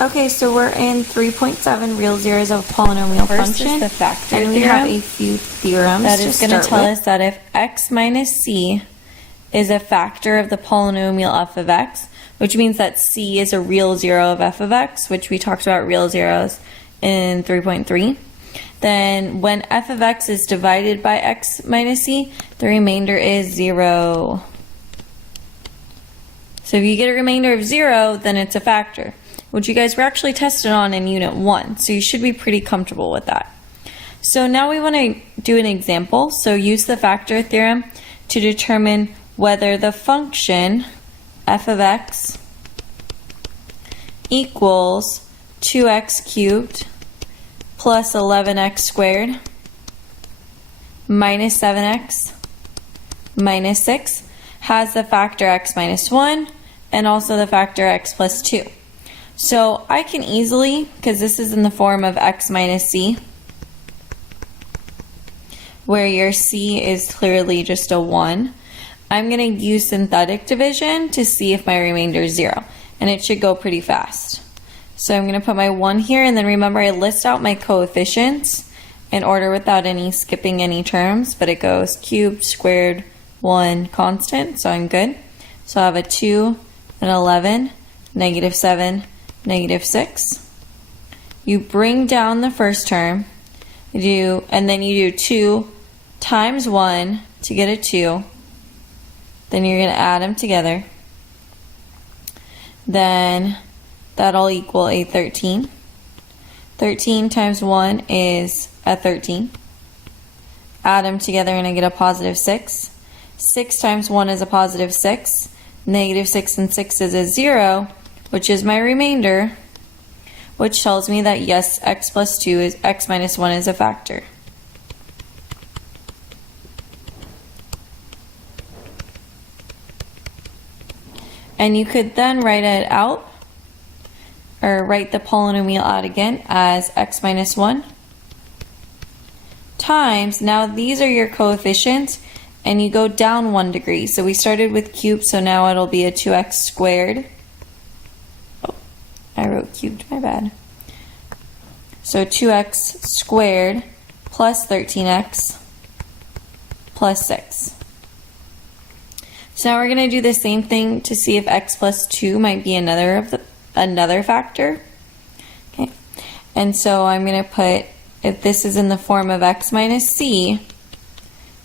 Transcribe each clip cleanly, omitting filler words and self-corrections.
Okay, so we're in 3.7 real zeros of a polynomial First function. is the factor and we theorem. have a few theorems That is going to tell with. us that if x minus c is a factor of the polynomial f of x, which means that c is a real zero of f of x, which we talked about real zeros in 3.3, then when f of x is divided by x minus c, the remainder is 0. So if you get a remainder of 0, then it's a factor, which you guys were actually tested on in Unit 1, so you should be pretty comfortable with that. So now we want to do an example. So use the factor theorem to determine whether the function f of x equals 2x cubed plus 11x squared minus 7x minus 6 has the factor x minus 1 and also the factor x plus 2. So I can easily, because this is in the form of x minus c, where your c is clearly just a 1, I'm going to use synthetic division to see if my remainder is 0, and it should go pretty fast. So I'm going to put my 1 here, and then remember I list out my coefficients in order without any skipping any terms, but it goes cubed, squared, 1, constant, so I'm good. So I have a 2, an 11, negative 7, negative 6. You bring down the first term, and then you do 2 times 1 to get a 2. Then you're going to add them together. Then that'll equal a 13. 13 times 1 is a 13. Add them together and I get a positive 6. 6 times 1 is a positive 6. Negative 6 and 6 is a 0, which is my remainder, which tells me that yes, x plus 2 is x minus 1 is a factor. And you could then write it out, or write the polynomial out again as x minus 1 times, now these are your coefficients, and you go down 1 degree. So we started with cubed, so now it'll be a 2x squared. Oh, I wrote cubed, my bad. So 2x squared plus 13x plus 6. So now we're going to do the same thing to see if x plus 2 might be another factor. Okay. And so I'm going to put, if this is in the form of x minus c,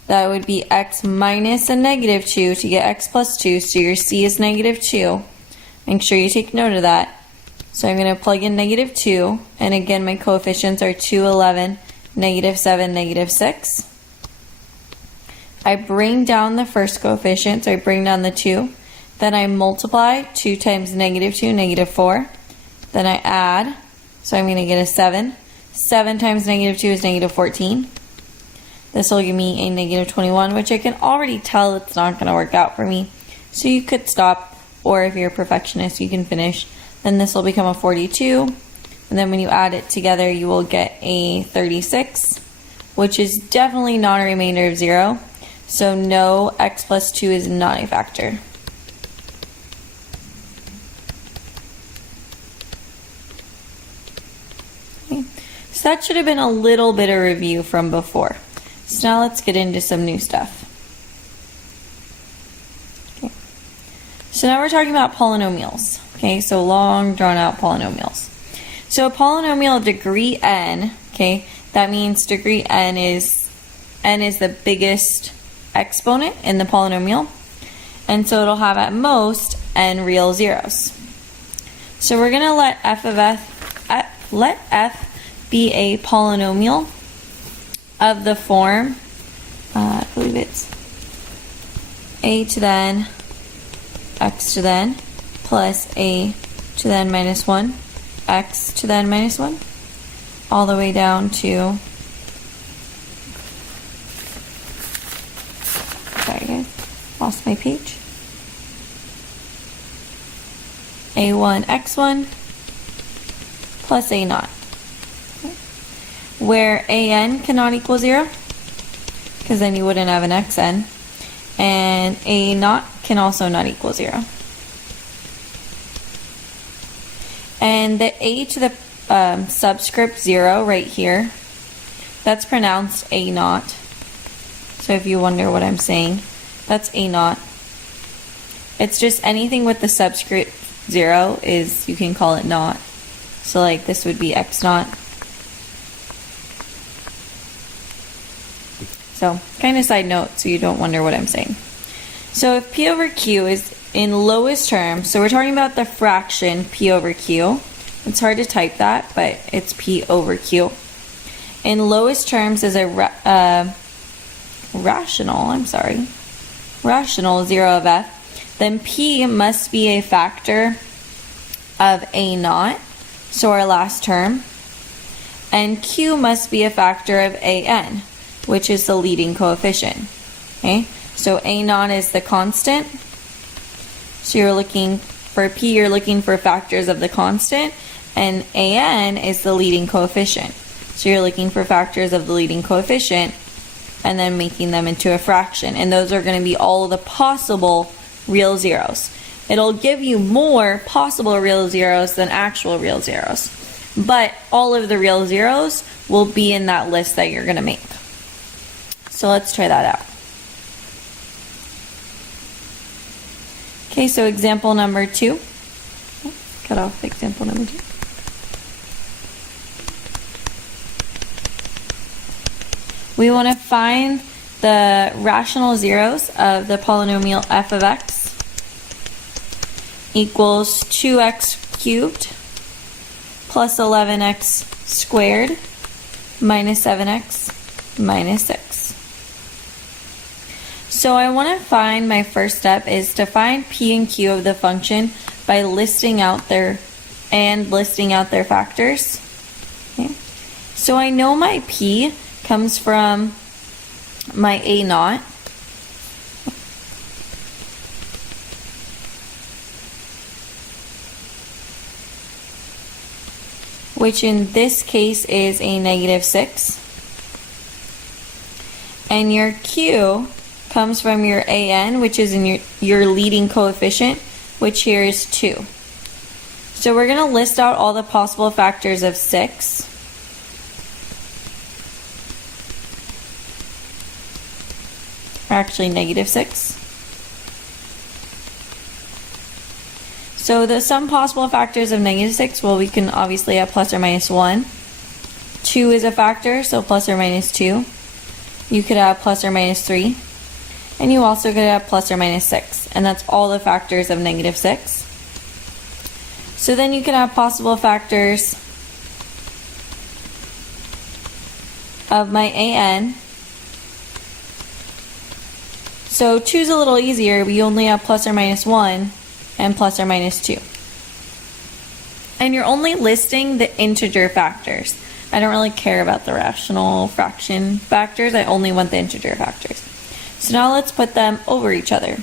that would be x minus a negative 2 to get x plus 2, so your c is negative 2. Make sure you take note of that. So I'm going to plug in negative 2, and again my coefficients are 2, 11, negative 7, negative 6. I bring down the first coefficient, so I bring down the 2. Then I multiply 2 times negative 2, negative 4. Then I add, so I'm going to get a 7. 7 times negative 2 is negative 14. This will give me a negative 21, which I can already tell it's not going to work out for me. So you could stop, or if you're a perfectionist, you can finish. Then this will become a 42. And then when you add it together, you will get a 36, which is definitely not a remainder of 0. So no, x plus 2 is not a factor. Okay. So that should have been a little bit of review from before. So now let's get into some new stuff. Okay. So now we're talking about polynomials. Okay, so long drawn out polynomials. So a polynomial of degree n, okay, that means degree n is the biggest exponent in the polynomial, and so it'll have at most n real zeros. So we're going to let f be a polynomial of the form, I believe it's a to the n x to the n plus a to the n minus 1 x to the n minus 1 all the way down to, sorry guys, lost my page, a1 x1 plus a naught, where an cannot equal 0 because then you wouldn't have an xn, and a naught can also not equal 0. And the a to the subscript 0 right here, that's pronounced a naught. So if you wonder what I'm saying, that's a naught. It's just anything with the subscript 0 is, you can call it naught. So like this would be x naught. So kind of side note so you don't wonder what I'm saying. So if p over q is in lowest terms, so we're talking about the fraction p over q. It's hard to type that, but it's p over q. In lowest terms is a rational 0 of f, then p must be a factor of a naught, so our last term, and q must be a factor of an, which is the leading coefficient. Okay, so a naught is the constant, so you're looking for p, you're looking for factors of the constant, and an is the leading coefficient. So you're looking for factors of the leading coefficient and then making them into a fraction. And those are going to be all of the possible real zeros. It'll give you more possible real zeros than actual real zeros. But all of the real zeros will be in that list that you're going to make. So let's try that out. Okay, so example number 2. Cut off example number 2. We want to find the rational zeros of the polynomial f of x equals 2x cubed plus 11x squared minus 7x minus 6. So I want to find, my first step is to find p and q of the function by listing out their factors. Okay. So I know my p comes from my a naught, which in this case is a -6, and your q comes from your an, which is in your leading coefficient, which here is 2. So we're going to list out all the possible factors of 6. Or actually -6. So the sum possible factors of -6, well, we can obviously have plus or minus 1. 2 is a factor, so plus or minus 2. You could have plus or minus 3. And you also could have plus or minus 6. And that's all the factors of -6. So then you can have possible factors of my an. So 2 is a little easier. We only have plus or minus 1 and plus or minus 2. And you're only listing the integer factors. I don't really care about the rational fraction factors. I only want the integer factors. So now let's put them over each other.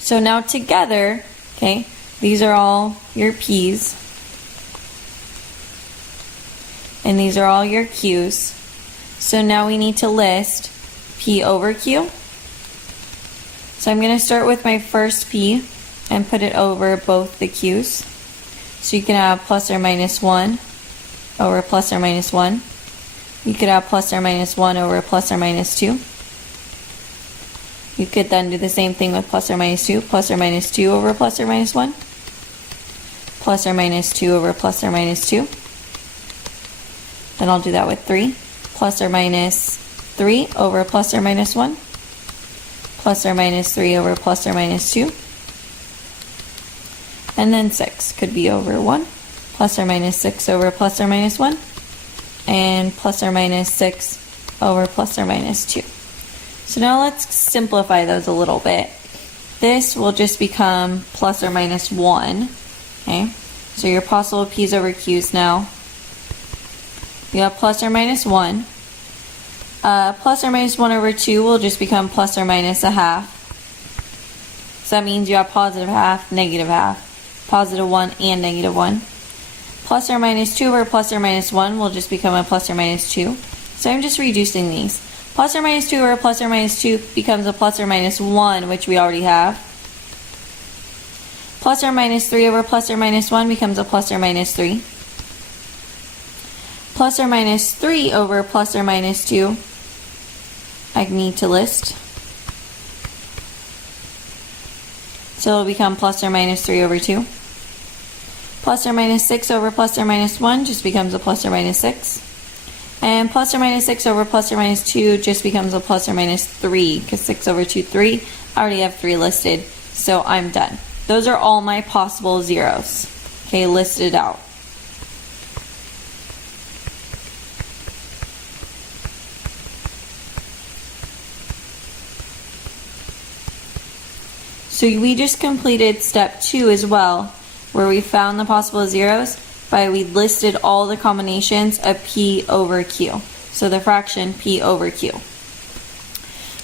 So now together, okay, these are all your p's. And these are all your q's. So now we need to list p over q. So I'm going to start with my first p and put it over both the q's. So you can have plus or minus 1 over plus or minus 1. You could have plus or minus 1 over plus or minus 2. You could then do the same thing with plus or minus 2 over plus or minus 1. Plus or minus 2 over plus or minus 2. Then I'll do that with 3. Plus or minus 3 over plus or minus 1. Plus or minus 3 over plus or minus 2. And then 6 could be over 1. Plus or minus 6 over plus or minus 1. And plus or minus 6 over plus or minus 2. So now let's simplify those a little bit. This will just become plus or minus 1. Okay, so your possible p's over q's now. You have plus or minus 1. Plus or minus 1 over 2 will just become plus or minus a half. So that means you have positive half, negative half. Positive 1 and negative 1. Plus or minus 2 over plus or minus 1 will just become a plus or minus 2. So I'm just reducing these. Plus or minus 2 over plus or minus 2 becomes a plus or minus 1, which we already have. Plus or minus 3 over plus or minus 1 becomes a plus or minus 3. Plus or minus 3 over plus or minus 2, I need to list. So it'll become plus or minus 3 over 2. Plus or minus 6 over plus or minus 1 just becomes a plus or minus 6. And plus or minus 6 over plus or minus 2 just becomes a plus or minus 3, because 6 over 2, 3. I already have 3 listed, so I'm done. Those are all my possible zeros, okay, listed out. So we just completed step 2 as well, where we found the possible zeros by we listed all the combinations of P over Q. So the fraction P over Q.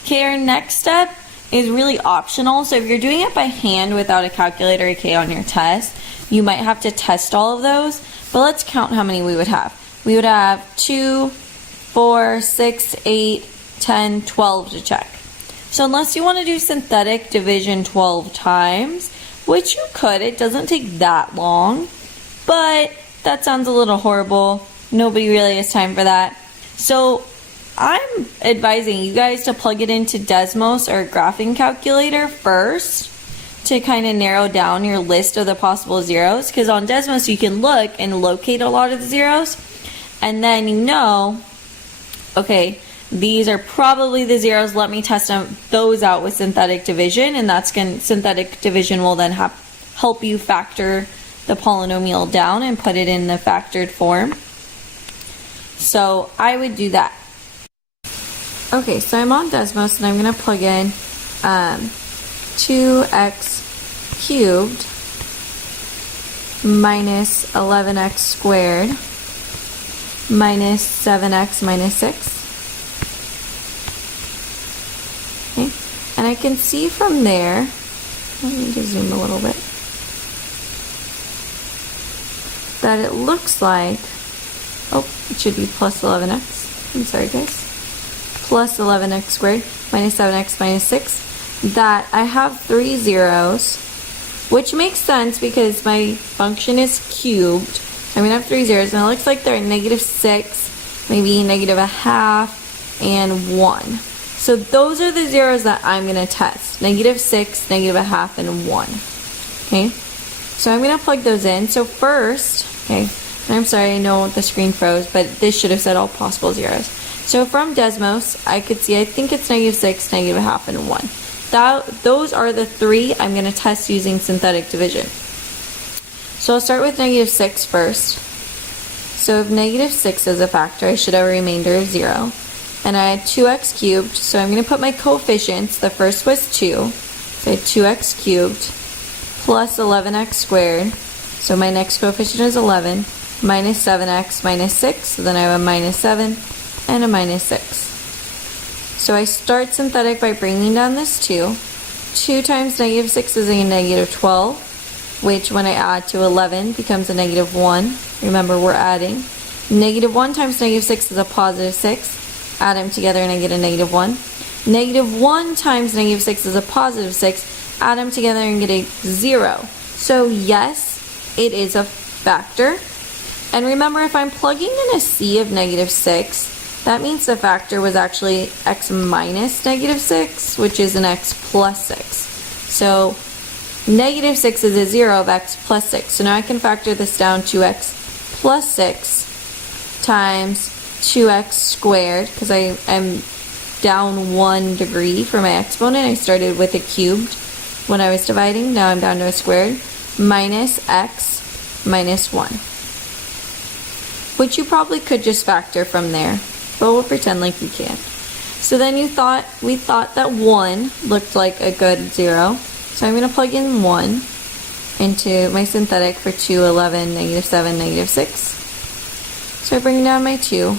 Okay, our next step is really optional. So if you're doing it by hand without a calculator, okay, on your test, you might have to test all of those. But let's count how many we would have. We would have 2, 4, 6, 8, 10, 12 to check. So unless you want to do synthetic division 12 times, which you could, it doesn't take that long, but that sounds a little horrible. Nobody really has time for that. So I'm advising you guys to plug it into Desmos or a graphing calculator first to kind of narrow down your list of the possible zeros, because on Desmos you can look and locate a lot of the zeros, and then you know, okay, these are probably the zeros. Let me test those out with synthetic division, and synthetic division will then help you factor the polynomial down and put it in the factored form. So I would do that. Okay, so I'm on Desmos and I'm going to plug in 2x cubed minus 11x squared minus 7x minus 6. Okay, and I can see from there, let me just zoom a little bit, that it looks like, oh, it should be plus 11x. I'm sorry, guys. Plus 11x squared minus 7x minus 6. That I have 3 zeros, which makes sense because my function is cubed. I'm going to have 3 zeros, and it looks like they're negative 6, maybe negative a half, and 1. So those are the zeros that I'm going to test. Negative 6, negative a half, and 1. Okay? So I'm going to plug those in. So first, okay, and I'm sorry, I know the screen froze, but this should have said all possible zeros. So from Desmos, I could see, I think it's negative 6, negative a half, and 1. Those are the 3 I'm going to test using synthetic division. So I'll start with negative 6 first. So if negative 6 is a factor, I should have a remainder of 0. And I had 2x cubed, so I'm going to put my coefficients. The first was 2, so I had 2x cubed plus 11x squared. So my next coefficient is 11, minus 7x minus 6, so then I have a minus 7 and a minus 6. So I start synthetic by bringing down this 2. 2 times negative 6 is a negative 12, which when I add to 11 becomes a negative 1. Remember, we're adding. Negative 1 times negative 6 is a positive 6. Add them together and I get a negative 1. Negative 1 times negative 6 is a positive 6. Add them together and get a 0. So yes, it is a factor. And remember, if I'm plugging in a c of negative 6, that means the factor was actually x minus negative 6, which is an x plus 6. So negative 6 is a 0 of x plus 6. So now I can factor this down to x plus 6 times 2x squared, because I'm down 1 degree for my exponent. I started with a cubed when I was dividing. Now I'm down to a squared, minus x minus 1. Which you probably could just factor from there, but we'll pretend like we can. So then we thought that 1 looked like a good 0. So I'm going to plug in 1 into my synthetic for 2, 11, negative 7, negative 6. So I bring down my 2.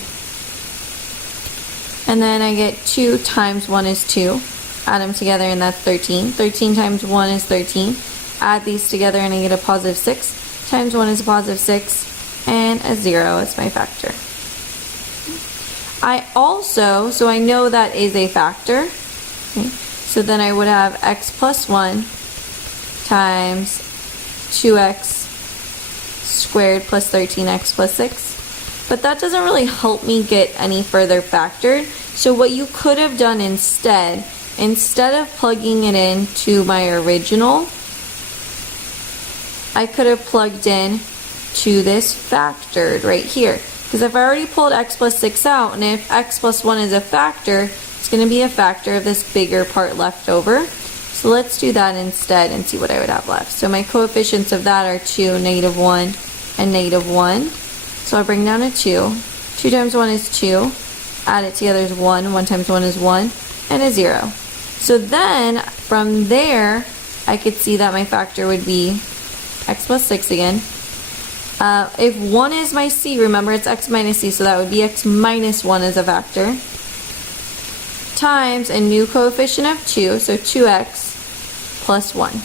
And then I get 2 times 1 is 2. Add them together and that's 13. 13 times 1 is 13. Add these together and I get a positive 6. Times 1 is a positive 6. And a 0 is my factor. So I know that is a factor. Okay. So then I would have x plus 1 times 2x squared plus 13x plus 6. But that doesn't really help me get any further factored. So what you could have done instead of plugging it into my original, I could have plugged in to this factored right here. Because if I already pulled x plus 6 out, and if x plus 1 is a factor, it's going to be a factor of this bigger part left over. So let's do that instead and see what I would have left. So my coefficients of that are 2, -1, and -1. So I'll bring down a 2. 2 times 1 is 2. Add it together is 1. 1 times 1 is 1. And a 0. So then, from there, I could see that my factor would be x plus 6 again. If 1 is my c, remember it's x minus c, so that would be x minus 1 as a factor. Times a new coefficient of 2, so 2x plus 1.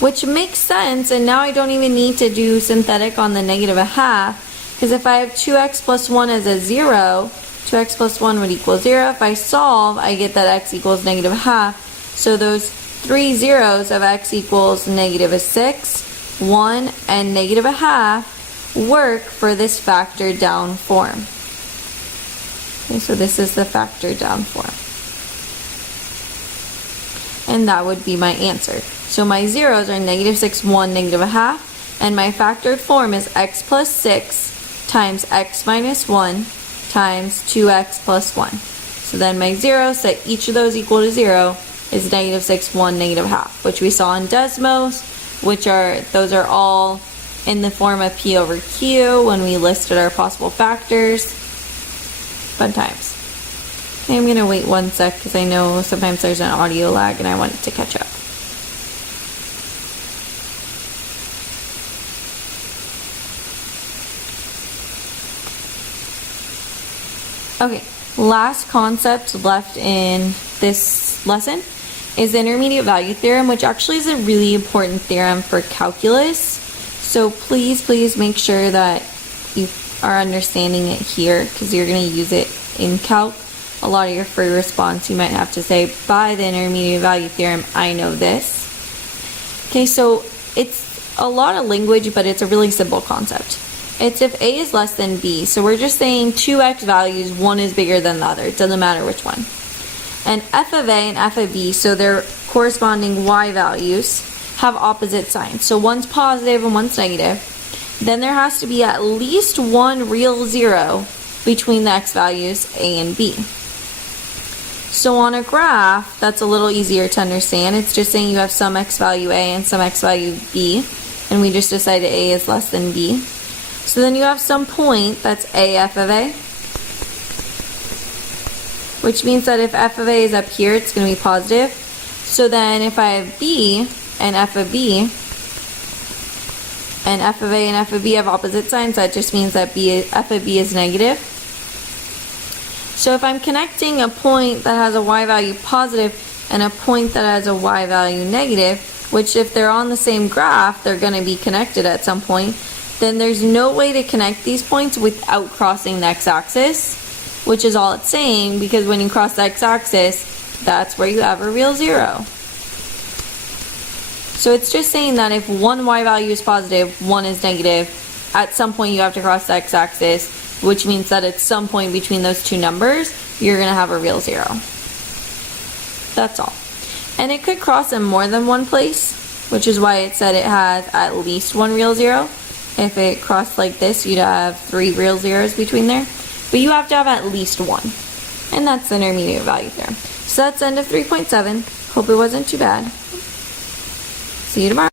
Which makes sense, and now I don't even need to do synthetic on the -1/2, because if I have 2x plus 1 as a 0, 2x plus 1 would equal 0. If I solve, I get that x equals -1/2. So those 3 zeros of x equals -6, 1, and -1/2 work for this factored down form. Okay, so this is the factored down form. And that would be my answer. So my zeros are -6, 1, -1/2, and my factored form is x plus 6 times x minus 1 times 2x plus 1. So then my zeros, set each of those equal to 0, is -6, 1, -1/2, which we saw in Desmos, those are all in the form of P over Q when we listed our possible factors. Fun times. Okay, I'm going to wait 1 sec because I know sometimes there's an audio lag and I want it to catch up. Okay, last concept left in this lesson is the intermediate value theorem, which actually is a really important theorem for calculus. So please make sure that you are understanding it here, because you're going to use it in calc. A lot of your free response, you might have to say, by the intermediate value theorem, I know this. Okay, so it's a lot of language, but it's a really simple concept. It's if A is less than B. So we're just saying two x values, one is bigger than the other. It doesn't matter which one. And f of A and f of B, so their corresponding y values, have opposite signs. So one's positive and one's negative. Then there has to be at least one real zero between the x values A and B. So on a graph, that's a little easier to understand. It's just saying you have some x value A and some x value B, and we just decided A is less than B. So then you have some point that's A f of A, which means that if f of A is up here, it's going to be positive. So then if I have B and f of B, and f of A and f of B have opposite signs, that just means that f of B is negative. So if I'm connecting a point that has a y value positive and a point that has a y value negative, which if they're on the same graph, they're going to be connected at some point, then there's no way to connect these points without crossing the x-axis, which is all it's saying, because when you cross the x-axis, that's where you have a real zero. So it's just saying that if one y value is positive, one is negative, at some point you have to cross the x-axis, which means that at some point between those two numbers, you're going to have a real zero. That's all. And it could cross in more than one place, which is why it said it has at least one real zero. If it crossed like this, you'd have 3 real zeros between there. But you have to have at least one. And that's the intermediate value theorem. So that's the end of 3.7. Hope it wasn't too bad. See you tomorrow.